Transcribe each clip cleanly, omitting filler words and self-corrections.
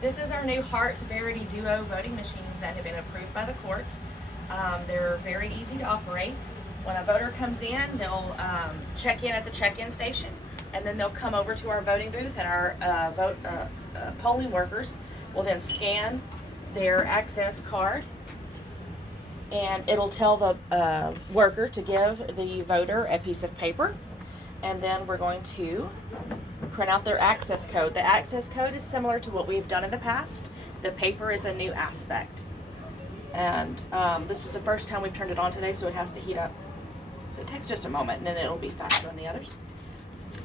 This is our new Heart Verity Duo voting machines that have been approved by the court. They're very easy to operate. When a voter comes in, they'll check in at the check-in station, and then they'll come over to our voting booth, and our polling workers will then scan their access card, and it'll tell the worker to give the voter a piece of paper, and then we're going to print out their access code. The access code is similar to what we've done in the past. The paper is a new aspect. And this is the first time we've turned it on today, so it has to heat up. So it takes just a moment, and then it'll be faster than the others.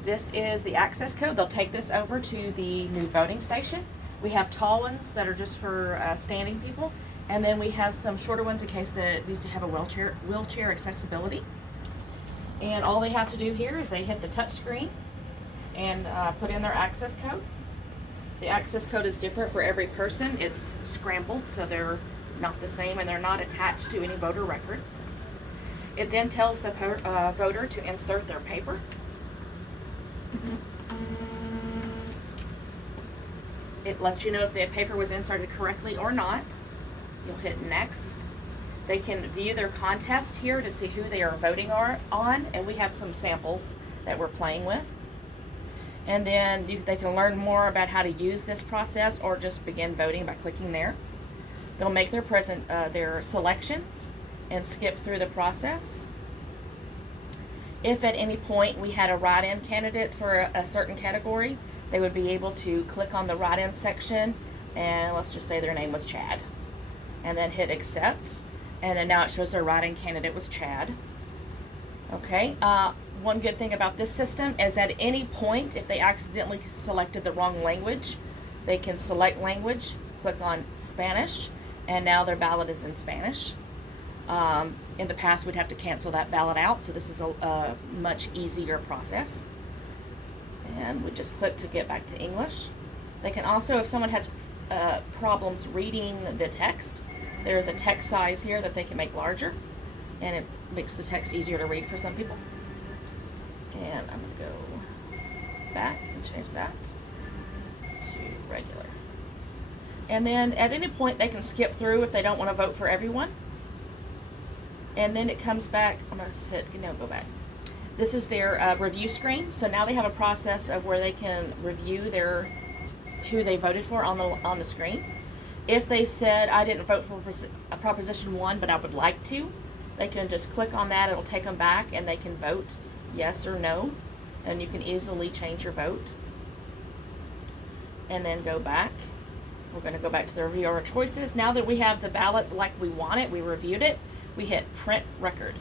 This is the access code. They'll take this over to the new voting station. We have tall ones that are just for standing people, and then we have some shorter ones in case it needs to have a wheelchair accessibility. And all they have to do here is they hit the touch screen and put in their access code. The access code is different for every person. It's scrambled, so they're not the same, and they're not attached to any voter record. It then tells the voter to insert their paper. It lets you know if the paper was inserted correctly or not. You'll hit next. They can view their contest here to see who they are voting on, and we have some samples that we're playing with. And then they can learn more about how to use this process or just begin voting by clicking there. They'll make their selections and skip through the process. If at any point we had a write-in candidate for a certain category, they would be able to click on the write-in section, and let's just say their name was Chad, and then hit accept, and then now it shows their write-in candidate was Chad. Okay, one good thing about this system is at any point, if they accidentally selected the wrong language, they can select language, click on Spanish, and now their ballot is in Spanish. In the past, we'd have to cancel that ballot out, so this is a much easier process. And we just click to get back to English. They can also, if someone has problems reading the text, there's a text size here that they can make larger, and it makes the text easier to read for some people. And I'm going to go back and change that to regular. And then at any point they can skip through if they don't want to vote for everyone. And then it comes back, I'm going to go back. This is their review screen. So now they have a process of where they can review who they voted for on the screen. If they said, I didn't vote for Proposition 1, but I would like to, they can just click on that. It'll take them back, and they can vote yes or no, and you can easily change your vote. And then go back. We're going to go back to the review our choices. Now that we have the ballot like we want it, we reviewed it, we hit print record.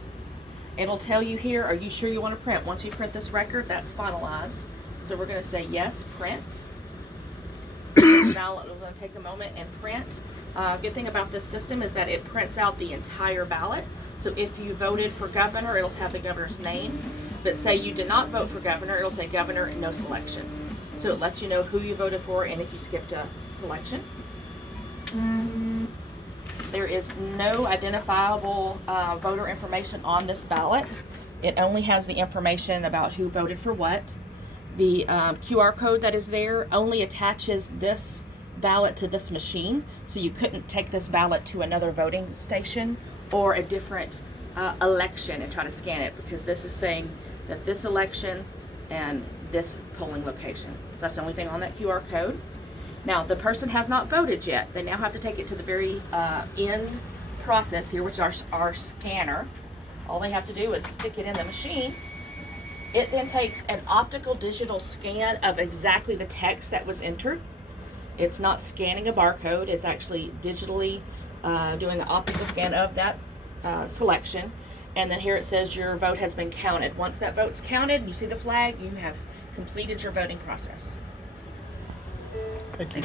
It'll tell you here, are you sure you want to print? Once you print this record, that's finalized. So we're going to say yes, print. The ballot will take a moment and print. Good thing about this system is that it prints out the entire ballot. So if you voted for governor, it'll have the governor's name. But say you did not vote for governor, it'll say governor and no selection. So it lets you know who you voted for and if you skipped a selection. There is no identifiable voter information on this ballot. It only has the information about who voted for what. The QR code that is there only attaches this ballot to this machine, so you couldn't take this ballot to another voting station or a different election and try to scan it, because this is saying that this election and this polling location. So that's the only thing on that QR code. Now, the person has not voted yet. They now have to take it to the very end process here, which is our scanner. All they have to do is stick it in the machine. It then takes an optical digital scan of exactly the text that was entered. It's not scanning a barcode. It's actually digitally doing an optical scan of that selection. And then here it says your vote has been counted. Once that vote's counted, you see the flag, you have completed your voting process. Thank you.